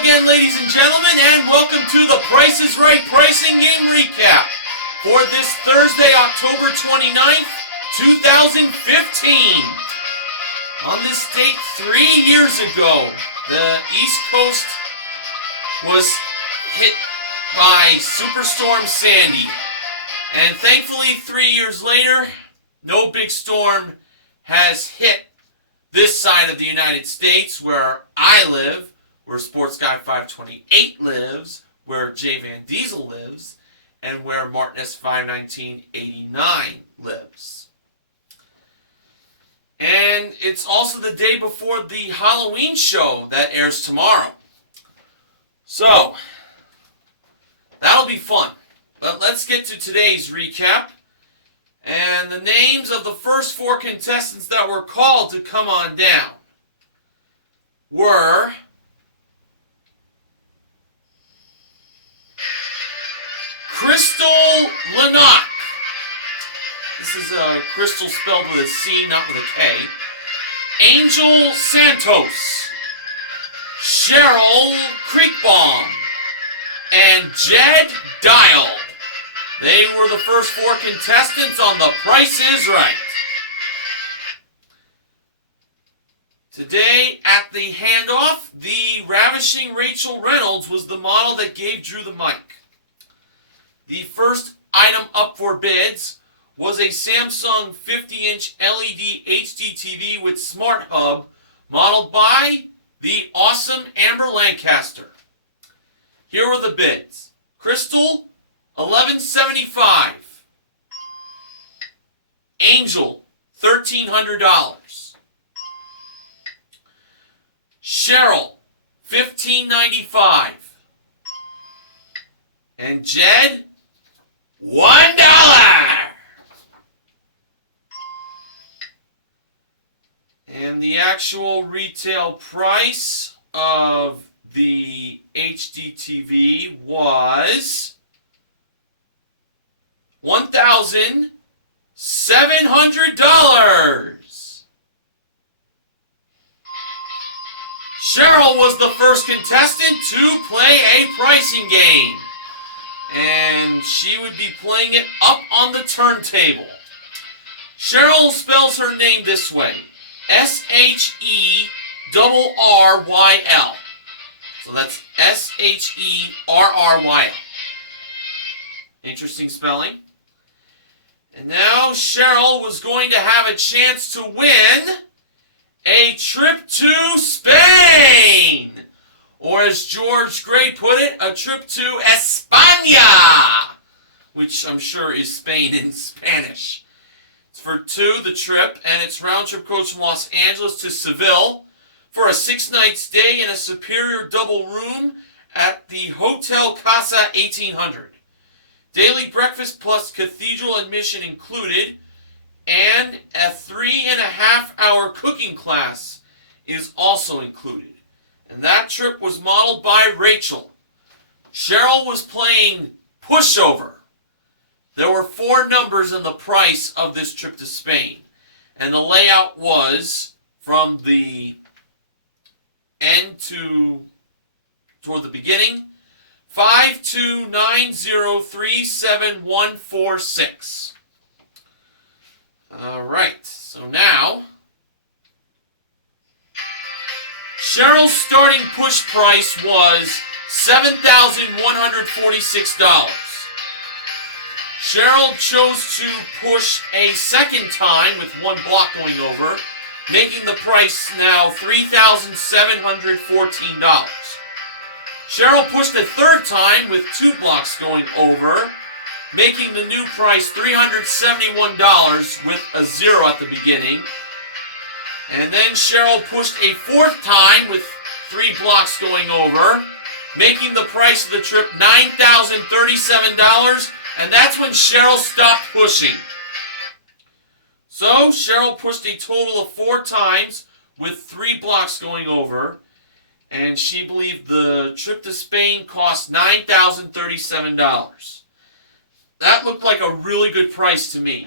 again, ladies and gentlemen, and welcome to the Price is Right Pricing Game Recap for this Thursday, October 29th, 2015. On this date 3 years ago, the East Coast was hit by Superstorm Sandy. And thankfully, 3 years later, no big storm has hit this side of the United States where I live, where Sports Guy 528 lives, where Jay Van Diesel lives, and where Martinez 51989 lives. And it's also the day before the Halloween show that airs tomorrow. So, that'll be fun. But let's get to today's recap. And the names of the first 4 contestants that were called to come on down were Crystal Lenock. This is Crystal spelled with a C, not with a K. Angel Santos. Cheryl Creekbaum. And Jed Dial. They were the first 4 contestants on The Price is Right. Today at the handoff, the ravishing Rachel Reynolds was the model that gave Drew the mic. The first item up for bids was a Samsung 50-inch LED HD TV with Smart Hub modeled by the awesome Amber Lancaster. Here were the bids. Crystal, $1,175. Angel, $1,300. Cheryl, $1,595. And Jed, $1. And the actual retail price of the HD TV was $1,700. Cheryl was the first contestant to play a pricing game. And she would be playing it up on the turntable. Cheryl spells her name this way. S-H-E-R-R-Y-L. So that's S-H-E-R-R-Y-L. Interesting spelling. And now Cheryl was going to have a chance to win a trip to Spain. Or as George Gray put it, a trip to España. Which I'm sure is Spain in Spanish. It's for 2, the trip, and it's round trip coach from Los Angeles to Seville for a 6-night stay in a superior double room at the Hotel Casa 1800. Daily breakfast plus cathedral admission included, and a 3.5-hour cooking class is also included. And that trip was modeled by Rachel. Cheryl was playing pushover. There were 4 numbers in the price of this trip to Spain. And the layout was from the end toward the beginning, 529037146. Alright, so now Cheryl's starting push price was $7,146. Cheryl chose to push a second time with 1 block going over, making the price now $3,714. Cheryl pushed a third time with 2 blocks going over, making the new price $371 with a 0 at the beginning. And then Cheryl pushed a 4th time with 3 blocks going over, making the price of the trip $9,037, and that's when Cheryl stopped pushing. So Cheryl pushed a total of 4 times with 3 blocks going over, and she believed the trip to Spain cost $9,037. That looked like a really good price to me.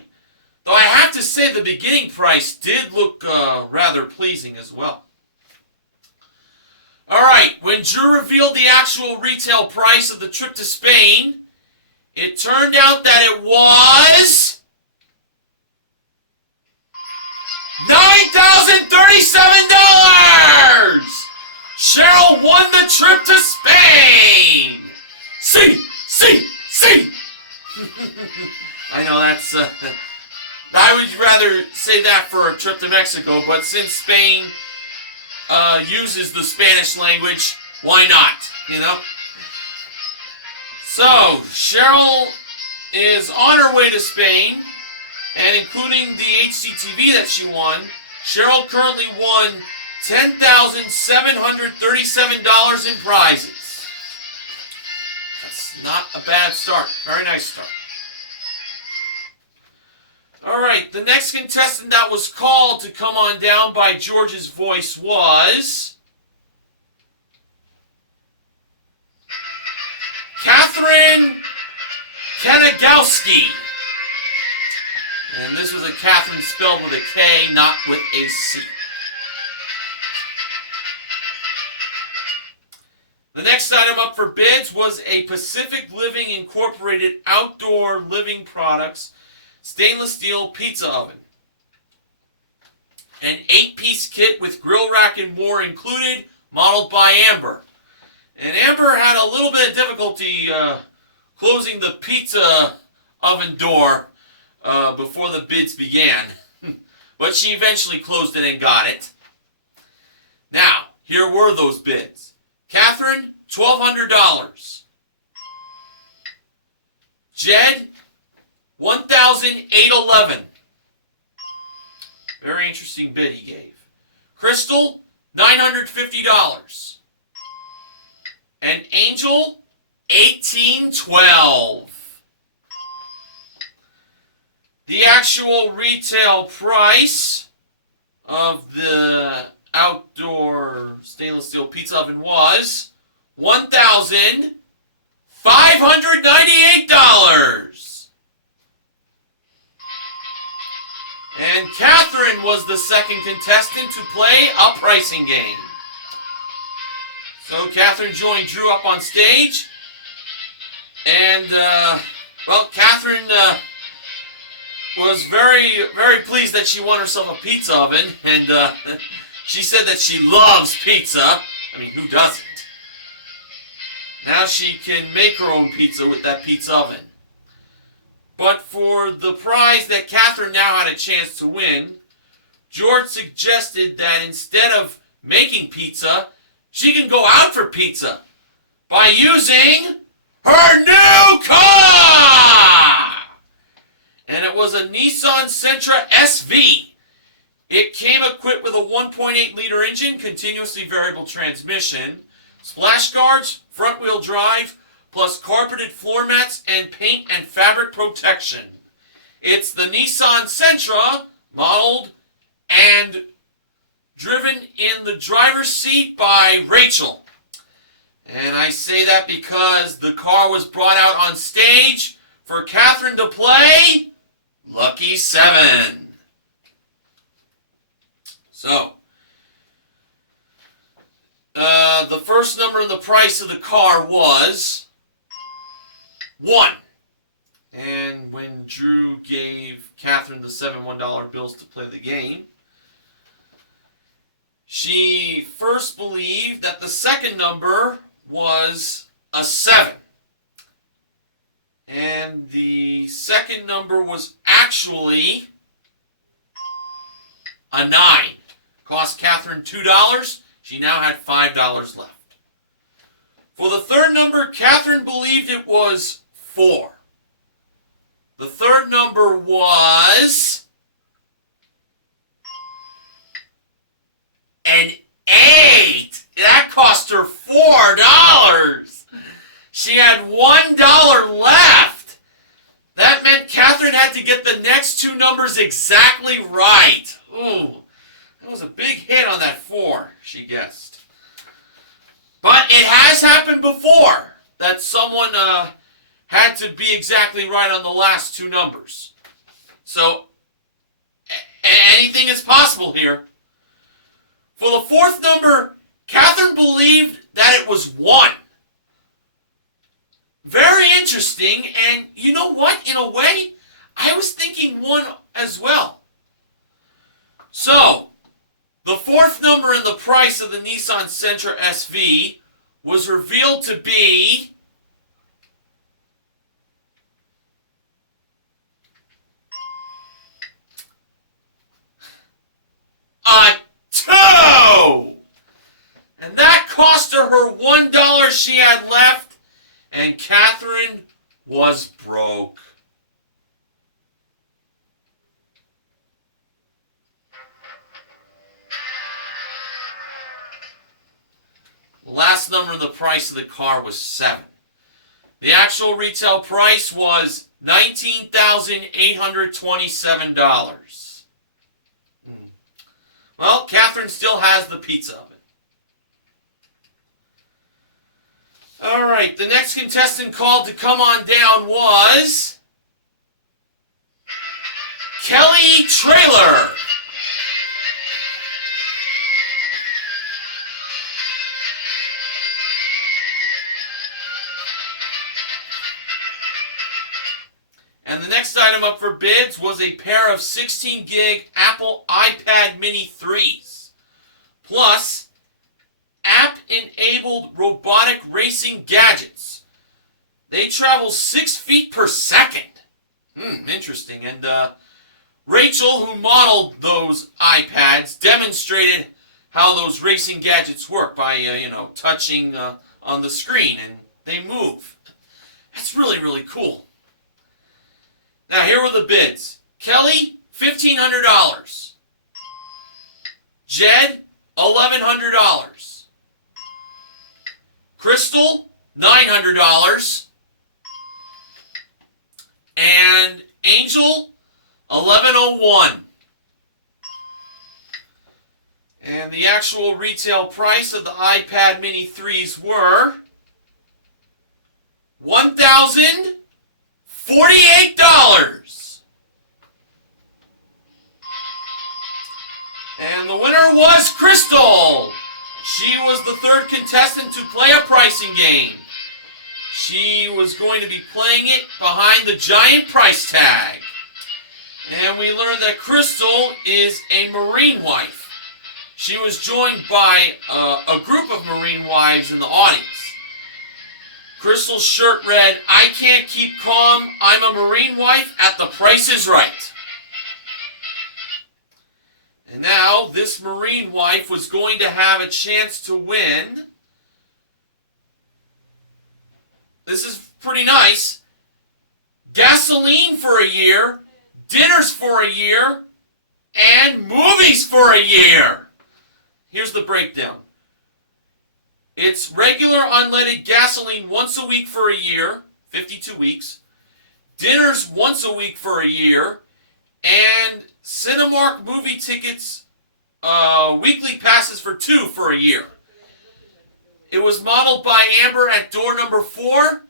Though I have to say the beginning price did look rather pleasing as well. Alright, when Drew revealed the actual retail price of the trip to Spain, it turned out that it was $9,037! Cheryl won the trip to Spain! See! I know that's, I would rather say that for a trip to Mexico, but since Spain uses the Spanish language, why not, you know? So, Cheryl is on her way to Spain, and including the HCTV that she won, Cheryl currently won $10,737 in prizes. That's not a bad start. Very nice start. Alright, the next contestant that was called to come on down by George's voice was Catherine Kanagowski. And this was a Catherine spelled with a K, not with a C. The next item up for bids was a Pacific Living Incorporated outdoor living products stainless steel pizza oven. An 8-piece kit with grill rack and more included, modeled by Amber. And Amber had a little bit of difficulty closing the pizza oven door before the bids began. But she eventually closed it and got it. Now, here were those bids. Catherine, $1,200. Jed, $1,811. Very interesting bid he gave. Crystal, $950. And Angel, $1,812. The actual retail price of the outdoor stainless steel pizza oven was $1,598. And Catherine was the second contestant to play a pricing game. So Catherine joined Drew up on stage. And, well, Catherine was very, very pleased that she won herself a pizza oven. And she said that she loves pizza. I mean, who doesn't? Now she can make her own pizza with that pizza oven. But for the prize that Catherine now had a chance to win, George suggested that instead of making pizza, she can go out for pizza by using her new car! And it was a Nissan Sentra SV. It came equipped with a 1.8-liter engine, continuously variable transmission, splash guards, front-wheel drive, plus carpeted floor mats and paint and fabric protection. It's the Nissan Sentra, modeled and driven in the driver's seat by Rachel. And I say that because the car was brought out on stage for Catherine to play Lucky 7. So, the first number in the price of the car was 1. And when Drew gave Catherine the 7 $1 bills to play the game, she first believed that the second number was a 7. And the second number was actually a 9. Cost Catherine $2. She now had $5 left. For the third number, Catherine believed it was 4. The third number was an 8. That cost her $4. She had $1 left. That meant Catherine had to get the next two numbers exactly right. Ooh, that was a big hit on that 4, she guessed. But it has happened before that someone had to be exactly right on the last two numbers. So, anything is possible here. For the fourth number, Catherine believed that it was 1. Very interesting, and you know what? In a way, I was thinking 1 as well. So, the 4th number in the price of the Nissan Sentra SV was revealed to be a 2! And that cost her $1 she had left, and Catherine was broke. The last number in the price of the car was 7. The actual retail price was $19,827. Well, Catherine still has the pizza oven. Alright, the next contestant called to come on down was Kelly Traylor. And the next item up for bids was a pair of 16 gig Apple iPad Mini 3s, plus app-enabled robotic racing gadgets. They travel 6 feet per second. Interesting. And Rachel, who modeled those iPads, demonstrated how those racing gadgets work by, touching on the screen, and they move. That's really, really cool. Now, here were the bids. Kelly, $1,500. Jed, $1,100. Crystal, $900. And Angel, $1,101. And the actual retail price of the iPad Mini 3s were $1,048. And the winner was Crystal. She was the 3rd contestant to play a pricing game. She was going to be playing it behind the giant price tag. And we learned that Crystal is a Marine wife. She was joined by a group of Marine wives in the audience. Crystal's shirt read, "I can't keep calm. I'm a Marine wife at the Price is Right." And now, this Marine wife was going to have a chance to win. This is pretty nice. Gasoline for a year, dinners for a year, and movies for a year. Here's the breakdown. It's regular unleaded gasoline once a week for a year, 52 weeks. Dinners once a week for a year. And Cinemark movie tickets, weekly passes for 2 for a year. It was modeled by Amber at door number 4.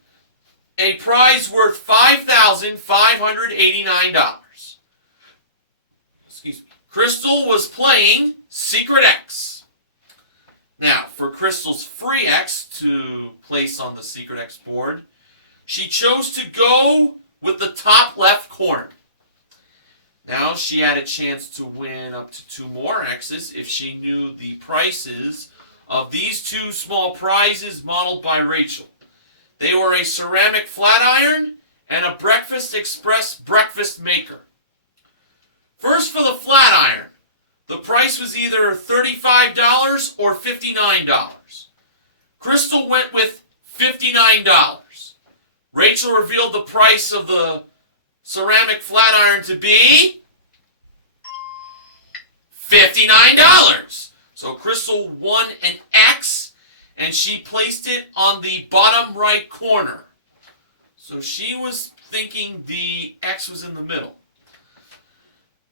A prize worth $5,589. Excuse me. Crystal was playing Secret X. Now, for Crystal's free X to place on the Secret X board, she chose to go with the top left corner. Now she had a chance to win up to 2 more X's if she knew the prices of these 2 small prizes modeled by Rachel. They were a ceramic flat iron and a Breakfast Express breakfast maker. First, for the flat iron, the price was either $35 or $59. Crystal went with $59. Rachel revealed the price of the ceramic flat iron to be $59. So Crystal won an X, and she placed it on the bottom right corner. So she was thinking the X was in the middle.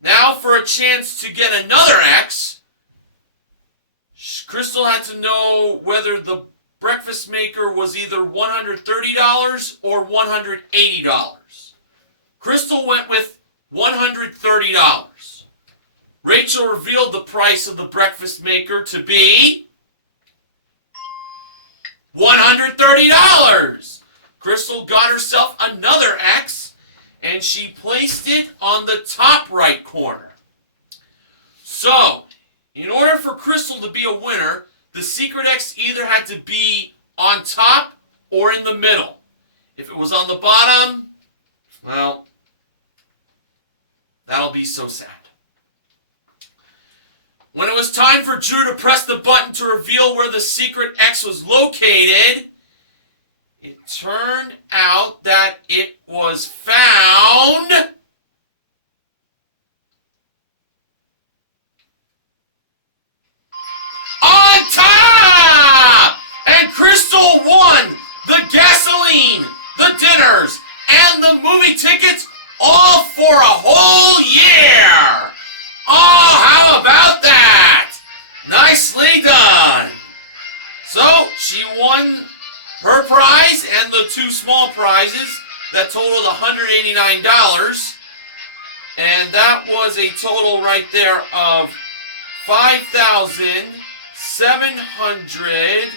Now for a chance to get another X, Crystal had to know whether the breakfast maker was either $130 or $180. Crystal went with $130. Rachel revealed the price of the breakfast maker to be $130. Crystal got herself another X, and she placed it on the top right corner. So, in order for Crystal to be a winner, the secret X either had to be on top or in the middle. If it was on the bottom, well, that'll be so sad. When it was time for Drew to press the button to reveal where the secret X was located, it turned out that it was found on top! And Crystal won the gasoline, the dinners, and the movie tickets all for a whole year! Oh, how about that? Nicely done! So, she won her prize and the two small prizes that totaled $189. And that was a total right there of $5,778.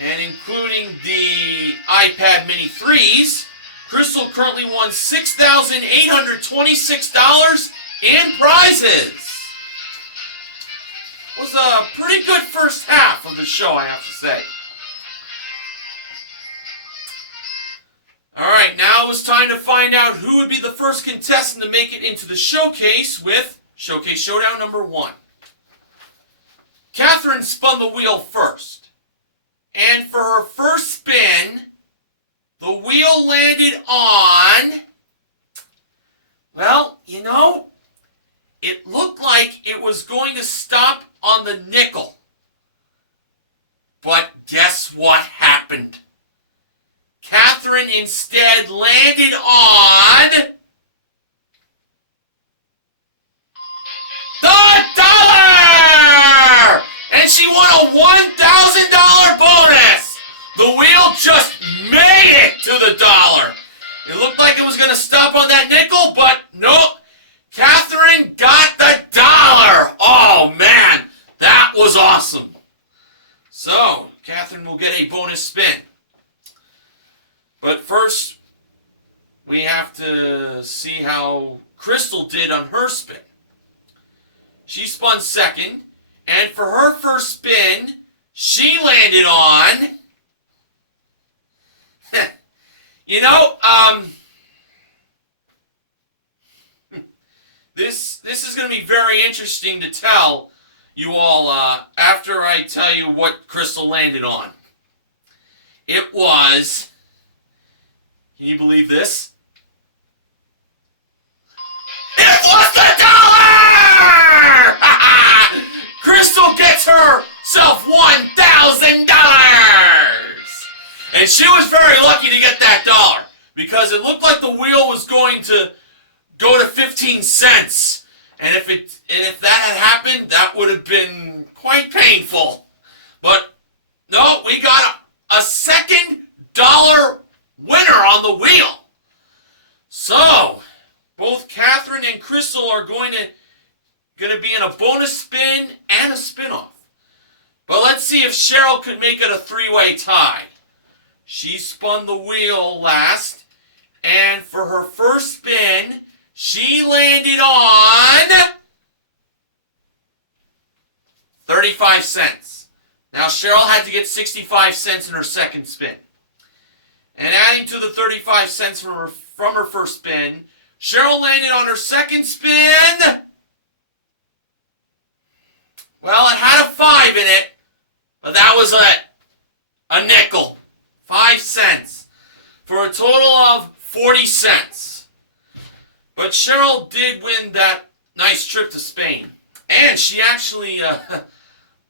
And including the iPad Mini 3s, Crystal currently won $6,826 in prizes. It was a pretty good first half of the show, I have to say. Alright, now it was time to find out who would be the first contestant to make it into the showcase with Showcase Showdown number 1. Catherine spun the wheel first. And for her first spin, the wheel landed on, well, you know, it looked like it was going to stop on the nickel. But guess what happened? Catherine instead landed on the dollar! And she won a $1,000 bonus! The wheel just made it to the dollar. It looked like it was going to stop on that nickel, but nope. Catherine got the dollar. Oh, man. That was awesome. So, Catherine will get a bonus spin. But first, we have to see how Crystal did on her spin. She spun second, and for her first spin, she landed on... You know, this is going to be very interesting to tell you all after I tell you what Crystal landed on. It was, can you believe this? It was the dollar! Crystal gets herself $1,000! And she was very lucky to get that dollar because it looked like the wheel was going to go to 15 cents. And if that had happened, that would have been quite painful. But no, we got a second dollar winner on the wheel. So, both Catherine and Crystal are going to be in a bonus spin and a spin-off. But let's see if Cheryl could make it a three-way tie. She spun the wheel last, and for her first spin, she landed on 35 cents. Now Cheryl had to get 65 cents in her second spin. And adding to the 35 cents from her first spin, Cheryl landed on her second spin. Well, it had a 5 in it, but that was a nickel. 5 cents for a total of 40 cents. But Cheryl did win that nice trip to Spain. And she actually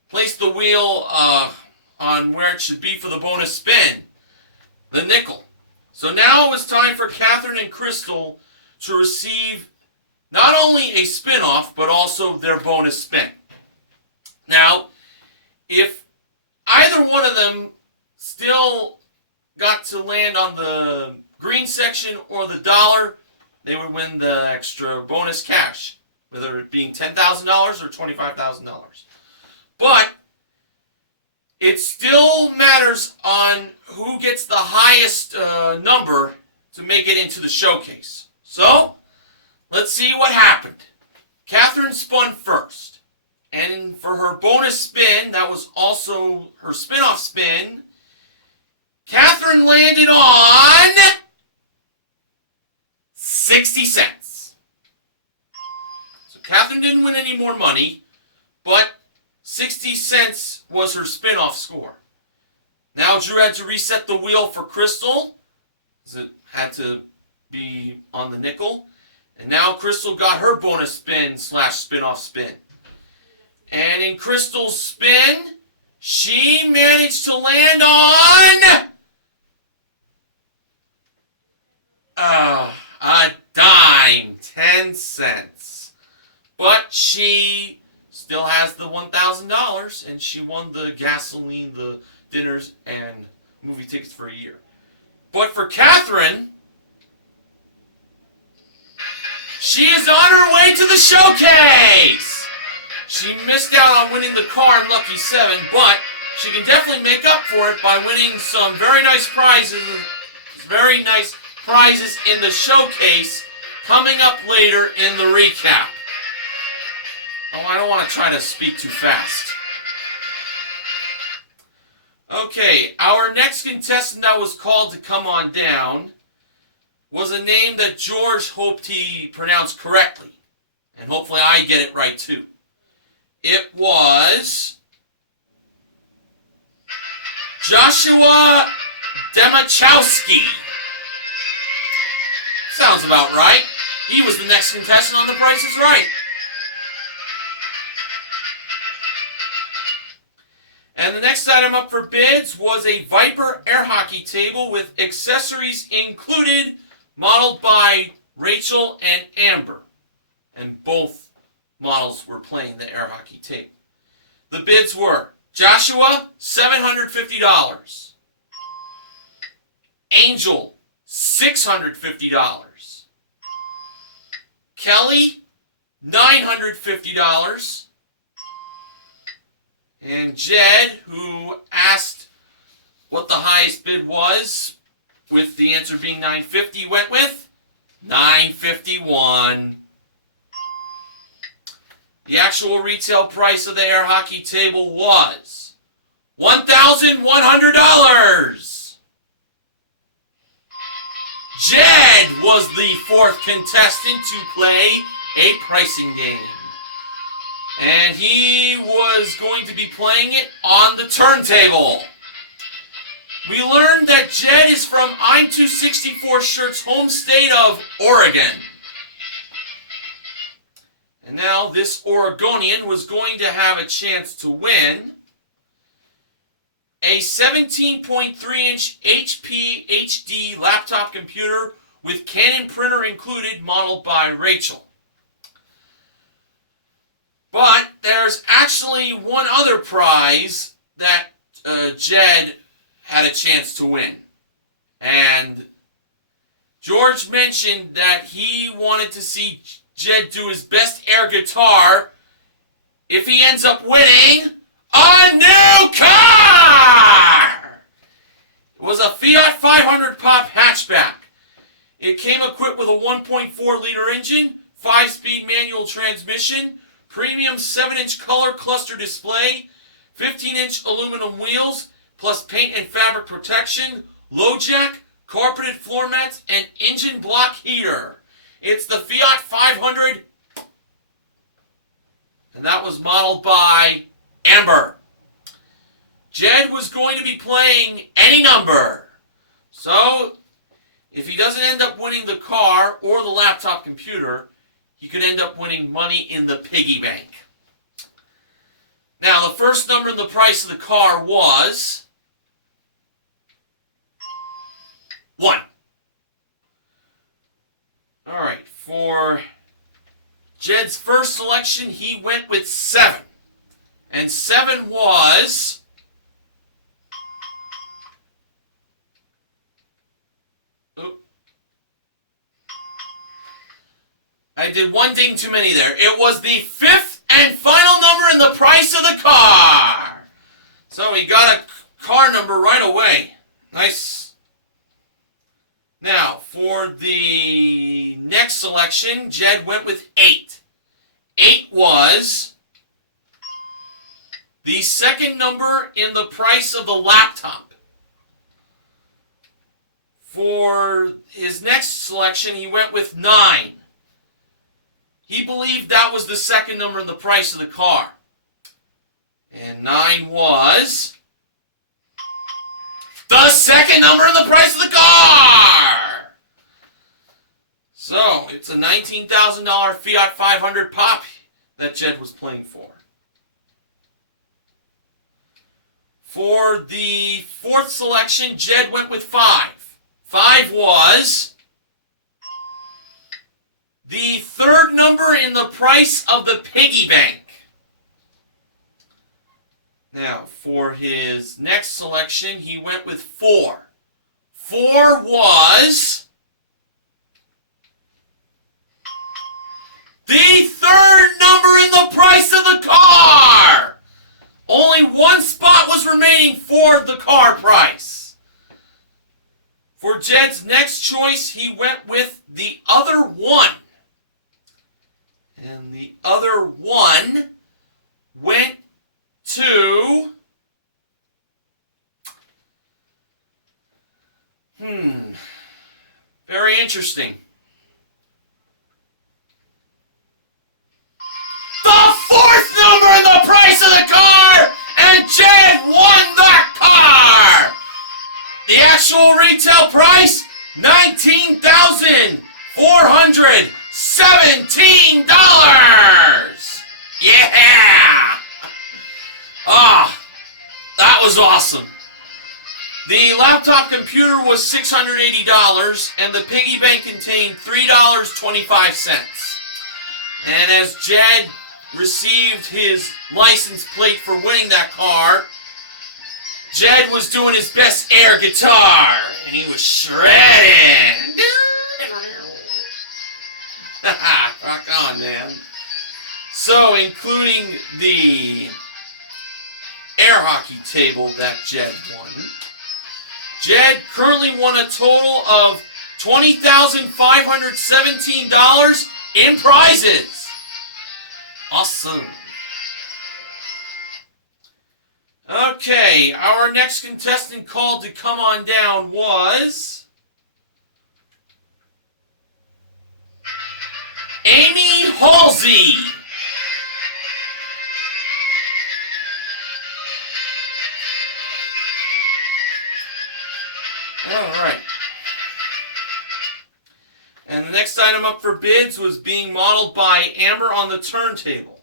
placed the wheel on where it should be for the bonus spin, the nickel. So now it was time for Catherine and Crystal to receive not only a spin-off, but also their bonus spin. Now, if either one of them still got to land on the green section or the dollar, they would win the extra bonus cash, whether it being $10,000 or $25,000. But it still matters on who gets the highest number to make it into the showcase. So, let's see what happened. Catherine spun first. And for her bonus spin, that was also her spin-off spin, Catherine landed on 60 cents. So Catherine didn't win any more money, but 60 cents was her spin-off score. Now Drew had to reset the wheel for Crystal, because it had to be on the nickel. And now Crystal got her bonus spin / spin-off spin. And in Crystal's spin, she managed to land on a dime, 10 cents. But she still has the $1,000, and she won the gasoline, the dinners, and movie tickets for a year. But for Catherine, she is on her way to the showcase! She missed out on winning the car in Lucky 7, but she can definitely make up for it by winning some very nice prizes in the showcase coming up later in the recap. Oh, I don't want to try to speak too fast. Okay, our next contestant that was called to come on down was a name that George hoped he pronounced correctly. And hopefully I get it right too. It was Joshua Demachowski. Sounds about right. He was the next contestant on The Price is Right. And the next item up for bids was a Viper air hockey table with accessories included, modeled by Rachel and Amber. And both models were playing the air hockey table. The bids were Joshua, $750. Angel, $650. Kelly, $950. And Jed, who asked what the highest bid was, with the answer being $950, went with $951. The actual retail price of the air hockey table was $1,100. Jed was the fourth contestant to play a pricing game. And he was going to be playing it on the turntable. We learned that Jed is from I'm 264 Shirt's home state of Oregon. And now this Oregonian was going to have a chance to win a 17.3-inch HP HD laptop computer with Canon printer included, modeled by Rachel. But there's actually one other prize that Jed had a chance to win. And George mentioned that he wanted to see Jed do his best air guitar if he ends up winning a new car! It was a Fiat 500 Pop hatchback. It came equipped with a 1.4-liter engine, 5-speed manual transmission, premium 7-inch color cluster display, 15-inch aluminum wheels, plus paint and fabric protection, low jack, carpeted floor mats, and engine block heater. It's the Fiat 500, and that was modeled by Amber. Jed was going to be playing any number. So, if he doesn't end up winning the car or the laptop computer, he could end up winning money in the piggy bank. Now, the first number in the price of the car was 1. Alright, for Jed's first selection, he went with 7. And 7 was I did one ding too many there. It was the 5th And final number in the price of the car. So we got a car number right away. Nice. Now, for the next selection, Jed went with 8. 8 was the second number in the price of the laptop. For his next selection, he went with 9. He believed that was the second number in the price of the car. And 9 was the second number in the price of the car! So, it's a $19,000 Fiat 500 Pop that Jed was playing for. For the fourth selection, Jed went with 5. 5 was the third number in the price of the piggy bank. Now, for his next selection, he went with 4. 4 was the third number in the price of the car. Only one spot was remaining for the car price. For Jed's next choice, he went with the other 1. And the other 1 went to very interesting. The fourth number in the price of the car, and Jed won the car. The actual retail price, $19,417. Yeah! Ah, that was awesome. The laptop computer was $680, and the piggy bank contained $3.25. And as Jed received his license plate for winning that car, Jed was doing his best air guitar, and he was shredding. Rock on, man. So, including the air hockey table that Jed won, Jed currently won a total of $20,517 in prizes. Awesome. Okay, our next contestant called to come on down was Amy Halsey. All right. And the next item up for bids was being modeled by Amber on the turntable.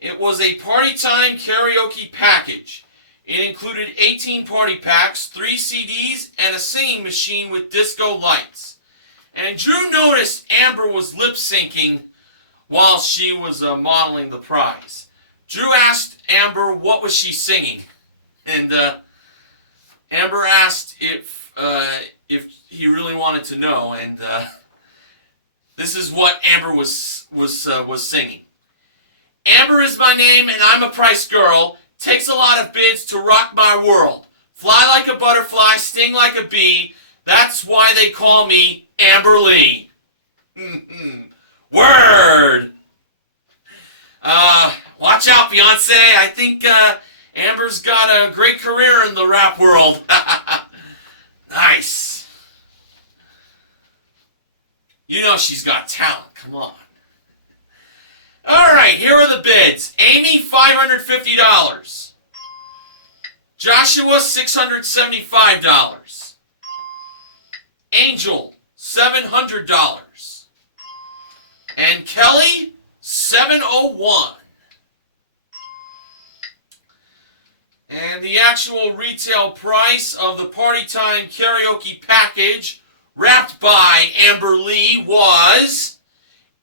It was a party time karaoke package. It included 18 party packs, 3 CDs, and a singing machine with disco lights. And Drew noticed Amber was lip syncing while she was modeling the prize. Drew asked Amber what was she singing, and Amber asked if he really wanted to know, and this is what Amber was singing. Amber is my name, and I'm a price girl. Takes a lot of bids to rock my world. Fly like a butterfly, sting like a bee. That's why they call me Amber Lee. Word. Watch out, Beyonce. I think Amber's got a great career in the rap world. Nice. You know she's got talent. Come on. All right, here are the bids. Amy, $550. Joshua, $675. Angel, $700. And Kelly, $701. And the actual retail price of the Party Time Karaoke Package, wrapped by Amber Lee, was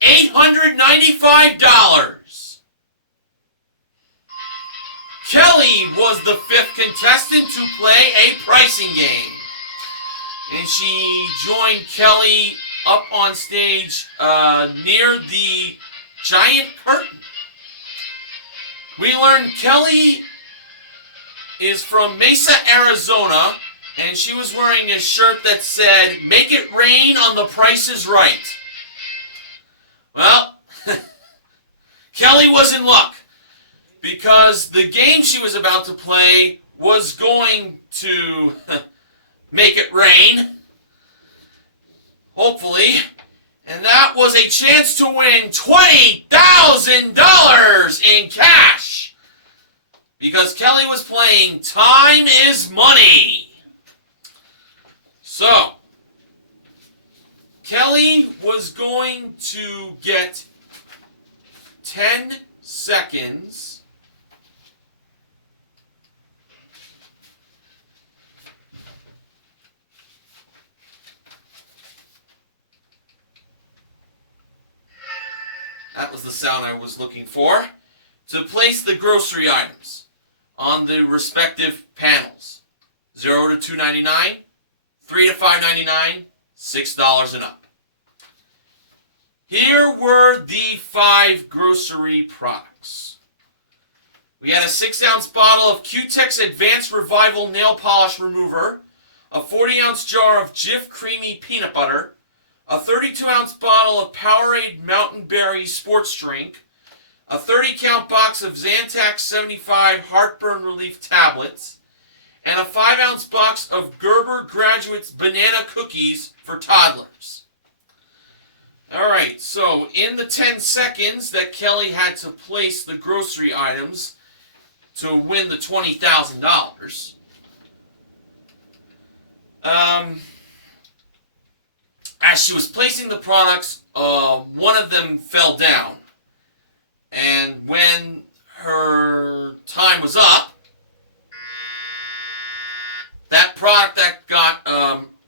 $895. Kelly was the 5th contestant to play a pricing game. And she joined Kelly up on stage near the giant curtain. We learned Kelly is from Mesa, Arizona, and she was wearing a shirt that said, "Make it rain on The Price is Right." Well, Kelly was in luck, because the game she was about to play was going to make it rain, hopefully, and that was a chance to win $20,000 in cash, because Kelly was playing Time is Money. So, Kelly was going to get 10 seconds that was the sound I was looking for, to place the grocery items on the respective panels. 0 to $2.99, 3 to $5.99, $6 and up. Here were the 5 grocery products. We had a 6-ounce bottle of Q-Tex Advanced Revival Nail Polish Remover, a 40-ounce jar of Jif Creamy Peanut Butter, a 32-ounce bottle of Powerade Mountain Berry Sports Drink, a 30-count box of Zantac 75 Heartburn Relief Tablets, and a 5-ounce box of Gerber Graduates Banana Cookies for toddlers. Alright, so in the 10 seconds that Kelly had to place the grocery items to win the $20,000, as she was placing the products, one of them fell down. And when her time was up, that product that got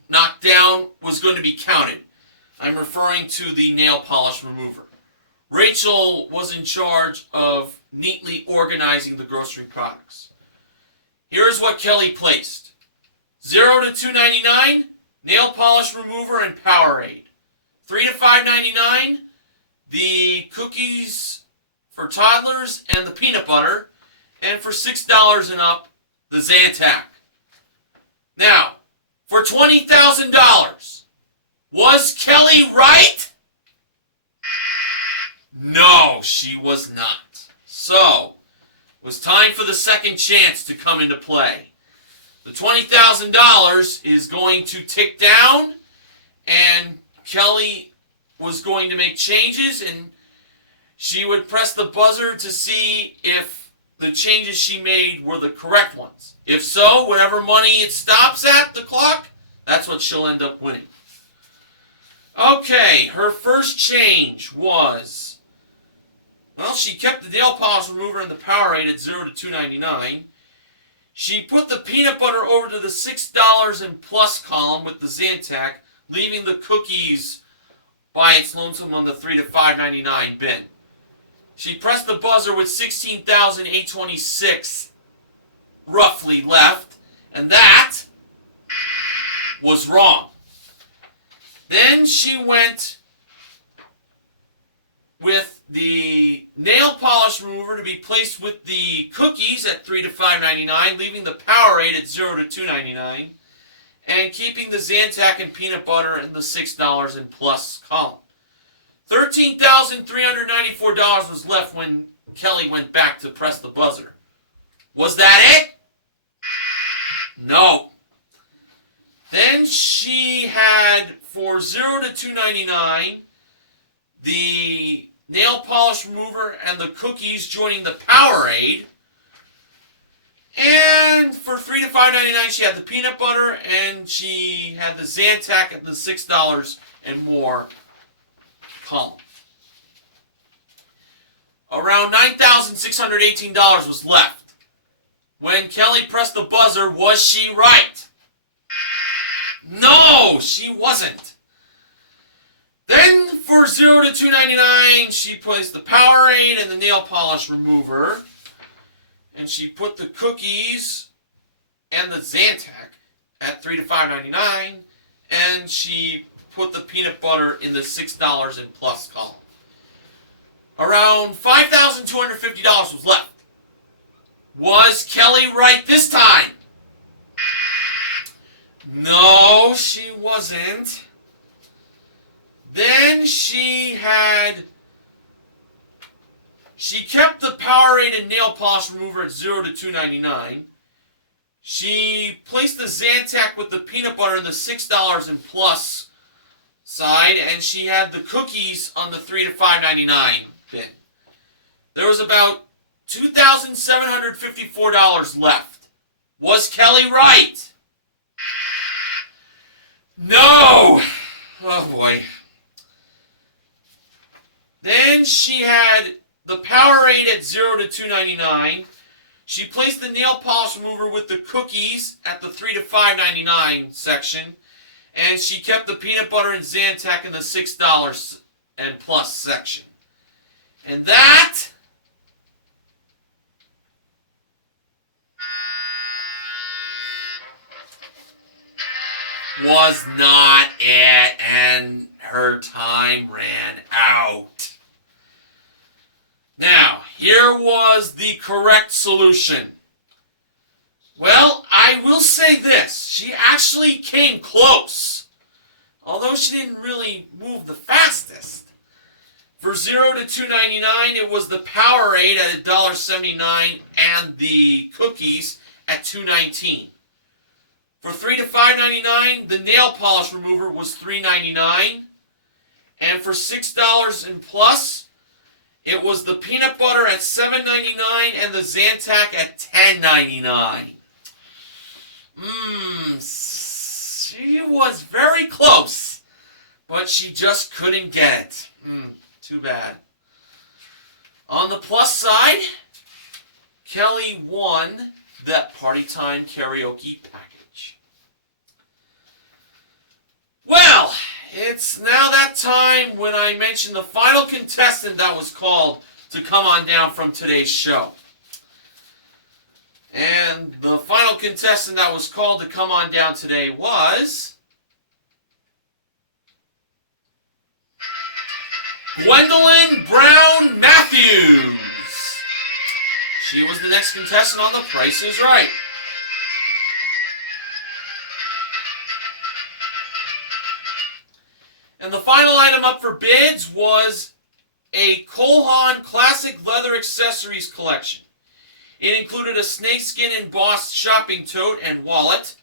knocked down was going to be counted. I'm referring to the nail polish remover. Rachel was in charge of neatly organizing the grocery products. Here's what Kelly placed. 0 to $2.99, nail polish remover and Powerade. 3 to $5.99, the cookies for toddlers and the peanut butter. And for $6 and up, the Zantac. Now, for $20,000, was Kelly right? No, she was not. So, it was time for the second chance to come into play. The $20,000 is going to tick down, and Kelly was going to make changes, and she would press the buzzer to see if the changes she made were the correct ones. If so, whatever money it stops at, the clock, that's what she'll end up winning. Okay, her first change was, well, she kept the nail polish remover and the Powerade at 0 to $2.99. She put the peanut butter over to the $6 and plus column with the Zantac, leaving the cookies by its lonesome on the 3 to $5.99 bin. She pressed the buzzer with $16,826 roughly left, and that was wrong. Then she went with the nail polish remover to be placed with the cookies at 3 to $5.99, leaving the Powerade at 0 to $2.99, and keeping the Zantac and peanut butter in the $6 and plus column. $13,394 was left when Kelly went back to press the buzzer. Was that it? No. Then she had, for 0 to $2.99, the nail polish remover and the cookies joining the Powerade. And for 3 to $5.99, she had the peanut butter, and she had the Zantac at the $6 and more column. Around $9,618 was left. When Kelly pressed the buzzer, was she right? No, she wasn't. Then for 0 to $2.99, she placed the Powerade and the nail polish remover. And she put the cookies and the Zantac at 3 to $5.99. And she put the peanut butter in the $6 and plus column. Around $5,250 was left. Was Kelly right this time? No, she wasn't. Then she kept the Powerade and nail polish remover at 0 to $2.99. She placed the Zantac with the peanut butter in the $6 and plus side, and she had the cookies on the $3 to $5.99 bin. There was about $2,754 left. Was Kelly right? No! Oh boy. Then she had the Powerade at 0 to $2.99. She placed the nail polish remover with the cookies at the $3 to $5.99 section. And she kept the peanut butter and Zantac in the $6 and plus section. And that was not it, and her time ran out. Now, here was the correct solution. Well, I will say this. She actually came close, although she didn't really move the fastest. For 0 to $2.99, it was the Powerade at $1.79 and the cookies at $2.19. For $3 to $5.99, the nail polish remover was $3.99. And for $6 and plus, it was the peanut butter at $7.99 and the Zantac at $10.99. She was very close, but she just couldn't get it. Too bad. On the plus side, Kelly won that Party Time karaoke package. Well, it's now that time when I mentioned the final contestant that was called to come on down from today's show. And the final contestant that was called to come on down today was Gwendolyn Brown Matthews. She was the next contestant on The Price is Right. And the final item up for bids was a Cole Haan Classic Leather Accessories collection. It included a snakeskin embossed shopping tote and wallet,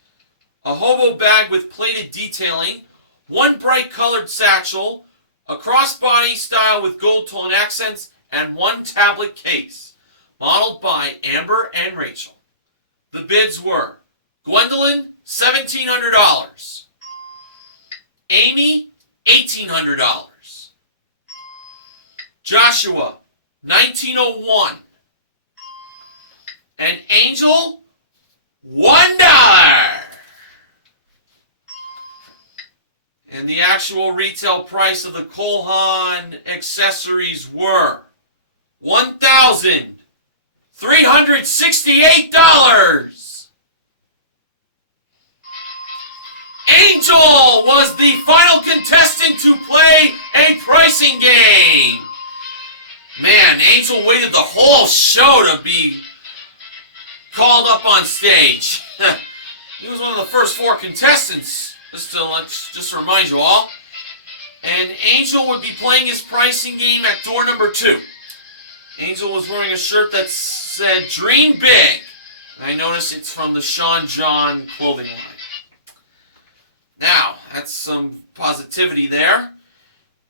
a hobo bag with plated detailing, one bright colored satchel, a crossbody style with gold tone accents, and one tablet case, modeled by Amber and Rachel. The bids were Gwendolyn, $1,700. Amy, $1,800. Joshua, $1,901. And Angel, $1. And the actual retail price of the Cole Haan accessories were $1,368. Angel was the final contestant to play a pricing game. Man, Angel waited the whole show to be called up on stage. He was one of the first 4 contestants, just to remind you all. And Angel would be playing his pricing game at door number 2. Angel was wearing a shirt that said Dream Big. And I noticed it's from the Sean John clothing line. Now, that's some positivity there.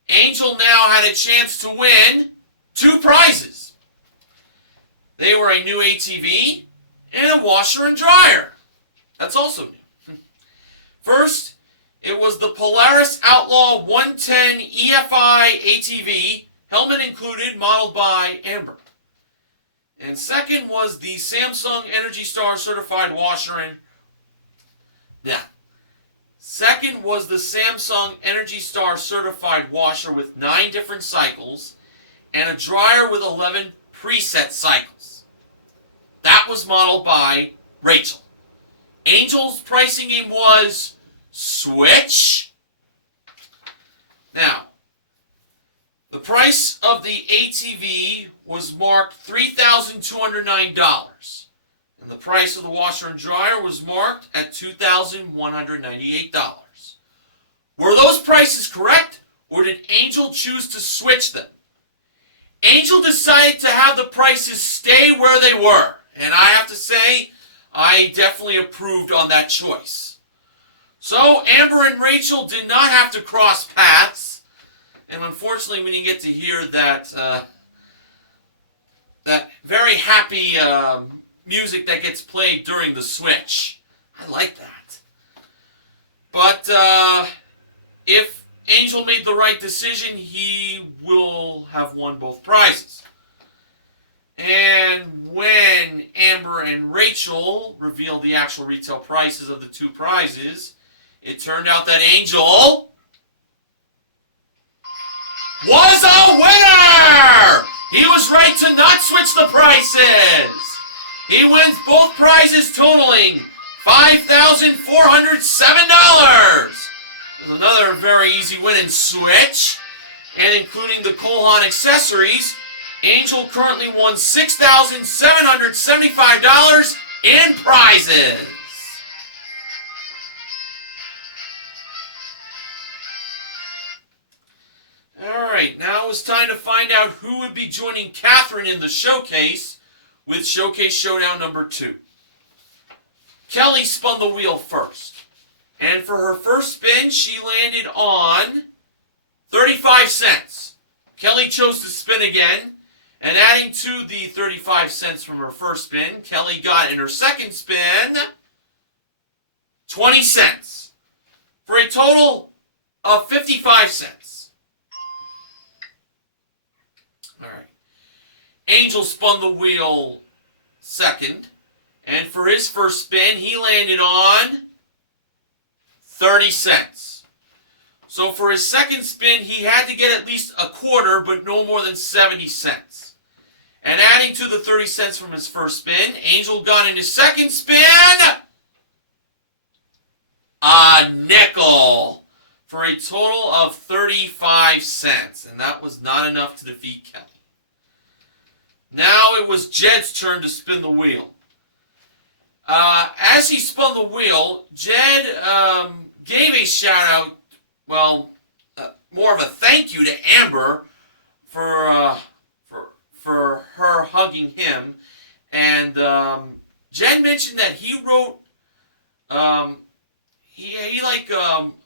Angel now had a chance to win 2 prizes. They were a new ATV and a washer and dryer. That's also new. First, it was the Polaris Outlaw 110 EFI ATV, helmet included, modeled by Amber. And second was the Samsung Energy Star certified washer and... Second was the Samsung Energy Star certified washer with 9 different cycles and a dryer with 11 preset cycles. That was modeled by Rachel. Angel's pricing game was Switch. Now, the price of the ATV was marked $3,209. And the price of the washer and dryer was marked at $2,198. Were those prices correct, or did Angel choose to switch them? Angel decided to have the prices stay where they were, and I have to say, I definitely approved on that choice. So, Amber and Rachel did not have to cross paths, and unfortunately we didn't get to hear that, that very happy music that gets played during the switch. I like that. But if Angel made the right decision, he will have won both prizes. And when Amber and Rachel revealed the actual retail prices of the two prizes, it turned out that Angel was a winner! He was right to not switch the prices. He wins both prizes totaling $5,407. There's another very easy win in switch, and including the Colhan accessories, Angel currently won $6,775 in prizes. Alright, now it's time to find out who would be joining Catherine in the showcase with Showcase Showdown number 2. Kelly spun the wheel first, and for her first spin, she landed on 35 cents. Kelly chose to spin again, and adding to the 35 cents from her first spin, Kelly got in her second spin 20 cents for a total of 55 cents. All right. Angel spun the wheel second, and for his first spin, he landed on 30 cents. So for his second spin, he had to get at least a quarter, but no more than 70 cents. And adding to the 30 cents from his first spin, Angel got in his second spin a nickel for a total of 35 cents. And that was not enough to defeat Kelly. Now it was Jed's turn to spin the wheel. As he spun the wheel, Jed gave a shout out, well, more of a thank you to Amber for her hugging him, and Jed mentioned that he wrote, I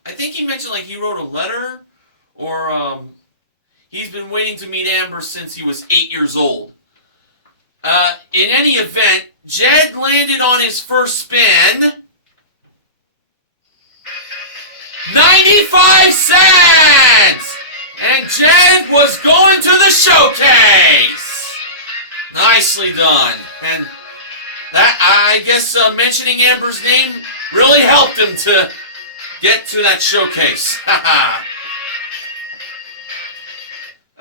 think he mentioned like he wrote a letter, or he's been waiting to meet Amber since he was 8 years old. In any event, Jed landed on his first spin 95 cents! And Jed was going to the showcase! Nicely done. And that, I guess mentioning Amber's name really helped him to get to that showcase.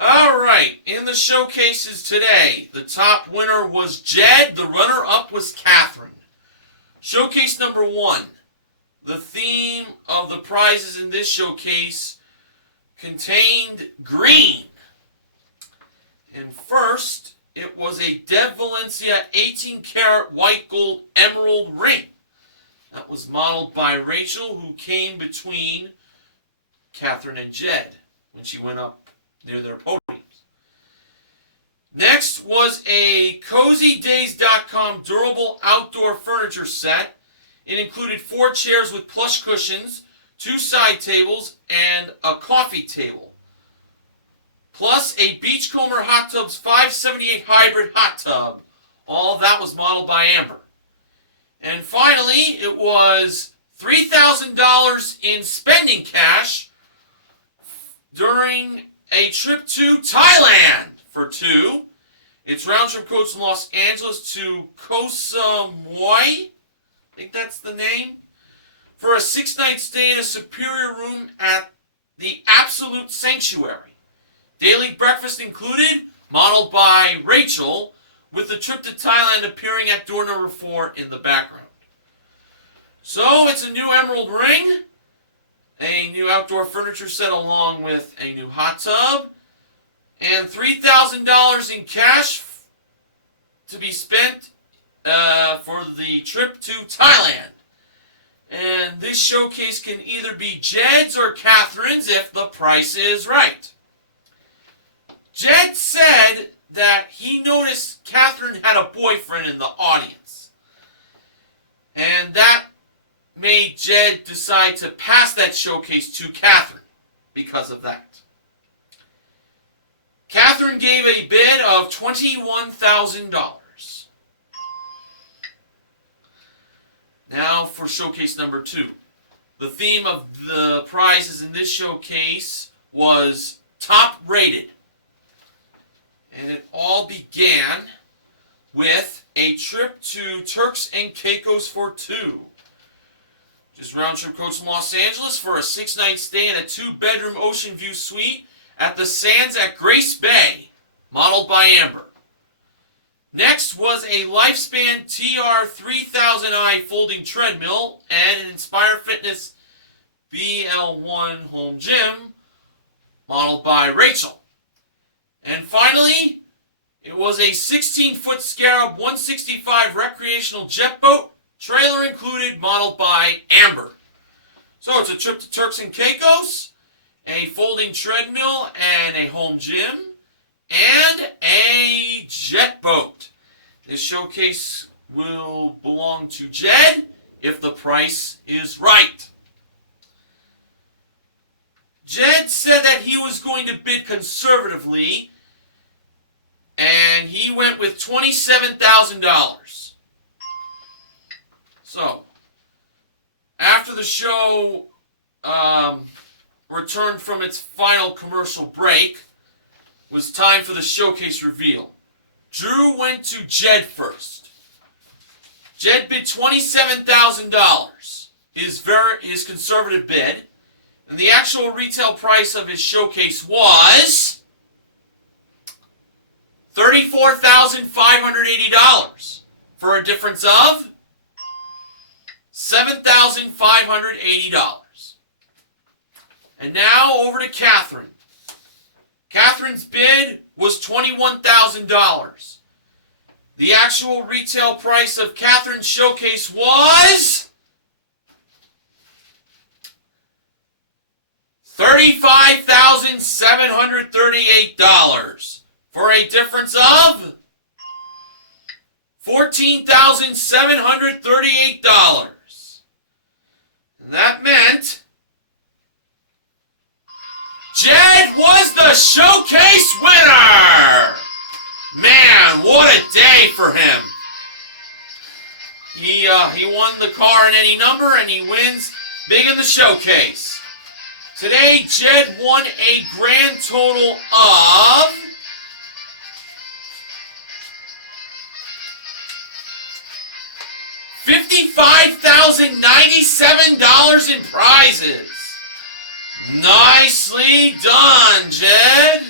Alright, in the showcases today, the top winner was Jed, the runner-up was Catherine. Showcase number 1. The theme of the prizes in this showcase contained green. And first, it was a Dev Valencia 18-karat white gold emerald ring. That was modeled by Rachel, who came between Catherine and Jed when she went up near their podiums. Next was a CozyDays.com durable outdoor furniture set. It included 4 chairs with plush cushions, 2 side tables, and a coffee table. Plus a Beachcomber Hot Tubs 578 hybrid hot tub. All of that was modeled by Amber. And finally, it was $3,000 in spending cash during a trip to Thailand for 2. It's round-trip coach from Los Angeles to Koh Samui. I think that's the name. For a 6-night stay in a superior room at the Absolute Sanctuary. Daily breakfast included, modeled by Rachel, with the trip to Thailand appearing at door number 4 in the background. So, it's a new emerald ring, a new outdoor furniture set along with a new hot tub, and $3,000 in cash to be spent for the trip to Thailand. And this showcase can either be Jed's or Catherine's if the price is right. Jed said that he noticed Catherine had a boyfriend in the audience. And that made Jed decide to pass that showcase to Catherine because of that. Catherine gave a bid of $21,000. Now for showcase number 2. The theme of the prizes in this showcase was top rated. And it all began with a trip to Turks and Caicos for 2. Just round trip coach from Los Angeles for a 6-night stay in a 2-bedroom ocean view suite at the Sands at Grace Bay, modeled by Amber. Next was a Lifespan TR3000i folding treadmill and an Inspire Fitness BL1 home gym, modeled by Rachel. And finally, it was a 16-foot Scarab 165 recreational jet boat, trailer included, modeled by Amber. So it's a trip to Turks and Caicos, a folding treadmill and a home gym, and a jet boat. This showcase will belong to Jed if the price is right. Jed said that he was going to bid conservatively, and he went with $27,000. So, after the show returned from its final commercial break, it was time for the showcase reveal. Drew went to Jed first. Jed bid $27,000, his conservative bid, and the actual retail price of his showcase was $34,580 for a difference of $7,580. And now over to Catherine. Catherine's bid was $21,000. The actual retail price of Catherine's showcase was $35,738 for a difference of $14,738. And that meant Jed was the showcase winner! Man, what a day for him. He won the car in any number, and he wins big in the showcase. Today, Jed won a grand total of $55,097 in prizes. Nicely done, Jed.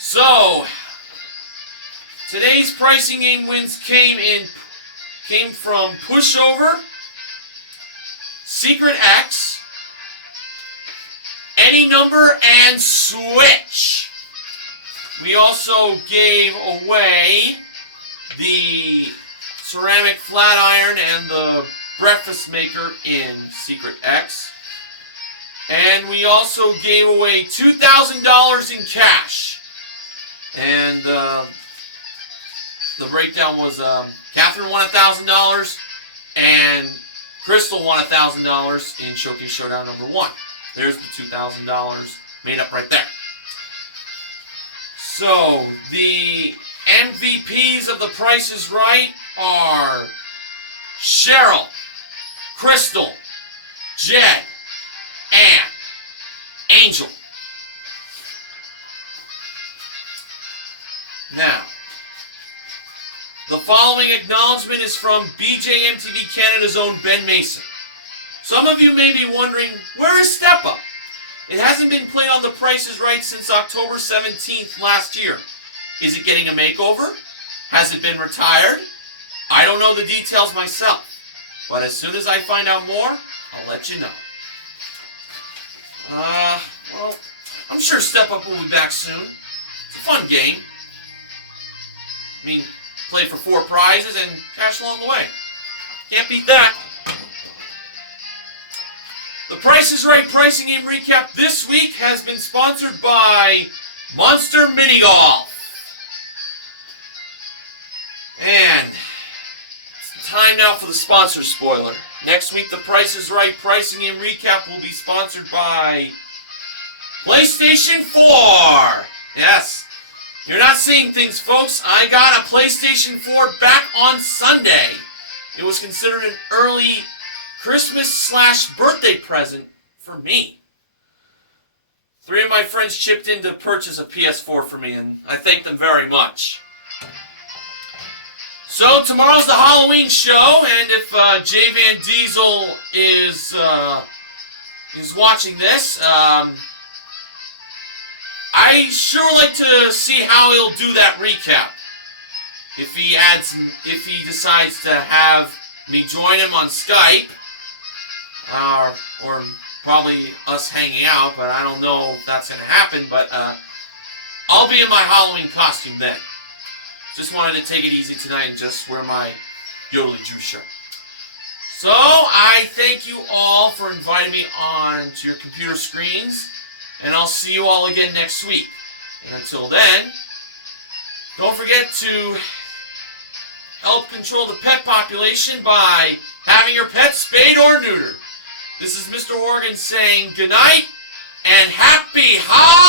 So, today's pricing game wins came from Pushover, Secret X, Any Number, and Switch. We also gave away the ceramic flat iron and the breakfast maker in Secret X. And we also gave away $2,000 in cash. And the breakdown was Catherine won $1,000 and Crystal won $1,000 in Showcase Showdown number 1. There's the $2,000 made up right there. So the MVPs of The Price is Right are Cheryl, Crystal, Jed, and Angel. Now, the following acknowledgement is from BJMTV Canada's own Ben Mason. Some of you may be wondering, where is Step Up? It hasn't been played on The Price is Right since October 17th last year. Is it getting a makeover? Has it been retired? I don't know the details myself, but as soon as I find out more, I'll let you know. Well, I'm sure Step Up will be back soon. It's a fun game. I mean, play for 4 prizes and cash along the way. Can't beat that. The Price is Right Pricing Game Recap this week has been sponsored by Monster Mini Golf. And it's time now for the sponsor spoiler. Next week, the Price is Right Pricing Game Recap will be sponsored by PlayStation 4. Yes, you're not seeing things, folks. I got a PlayStation 4 back on Sunday. It was considered an early Christmas/birthday present for me. 3 of my friends chipped in to purchase a PS4 for me, and I thank them very much. So tomorrow's the Halloween show, and if Jay Van Diesel is watching this, I sure like to see how he'll do that recap. If he decides to have me join him on Skype, or probably us hanging out, but I don't know if that's going to happen. But I'll be in my Halloween costume then. Just wanted to take it easy tonight and just wear my Yodely Juice shirt. So I thank you all for inviting me on to your computer screens, and I'll see you all again next week. And until then, don't forget to help control the pet population by having your pet spayed or neutered. This is Mr. Horgan saying goodnight and happy Halloween!